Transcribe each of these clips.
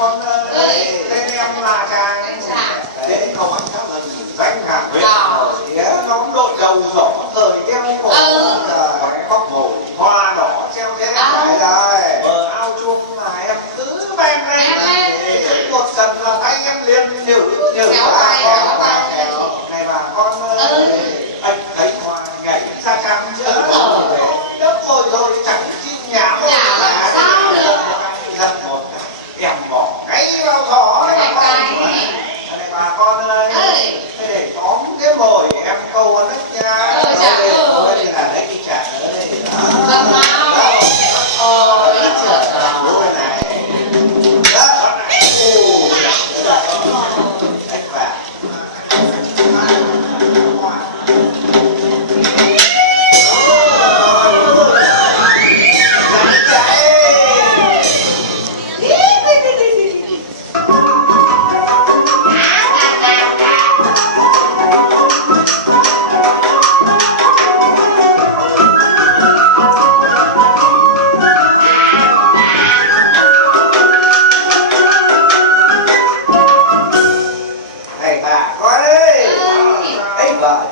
con ơi. Tên em là Trang. Thế không ăn khá lần danh hạng huyết tía nón đội đầu giỏ thời eo cổ. Tóc màu hoa đỏ treo thế phải rồi. Bờ ao chuông mà em cứ ven lên. Một lần là tay em liền nhử này mà con ơi. Anh thấy hoa nhảy ra cam chữa đớp rồi chẳng chi nhảm. Sao được thật một em bỏ ngay vào thỏ này bà con ơi. Thế để tóm cái mồi em câu đất nha. Ôi là đấy đi trả ơi. Vâng nào. Ôi trời ơi. Ôi này. Đó này. Anh bà.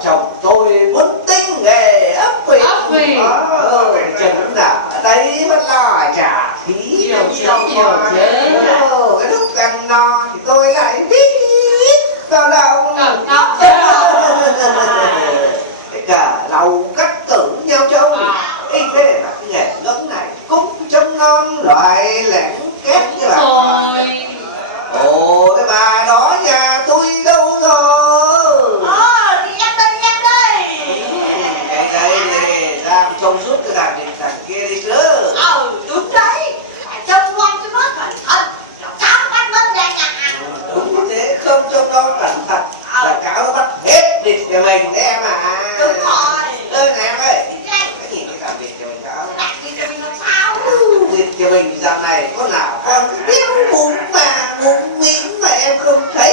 Chồng tôi muốn tính nghề ấp vỉ. Chừng nào ở đây vẫn lo trả phí nhiều chứ. Cái lúc gần no thì tôi lại biết vào đâu. Cái cả lầu cắt tử nhau châu. Thế là cái nghề lớn này cũng trông non loại lẻn kép như bà. Ồ cái bà đó nhà tôi đâu rồi. Trông suốt cái đàn điện thằng kia đi chứ. Đúng đấy. Trông ngoan cho mất cẩn thận. Cáo bắt mất ra nhà. Đúng thế, không trông đâu cẩn thận là cáo bắt hết địt nhà mình đấy em à. Đúng rồi. Này em ơi. Cái nhìn cái thằng địt nhà mình cáo. Địt nhà mình làm sao? Địt nhà mình dạo này có nào con béo bụng mà bụng miếng mà em không thấy.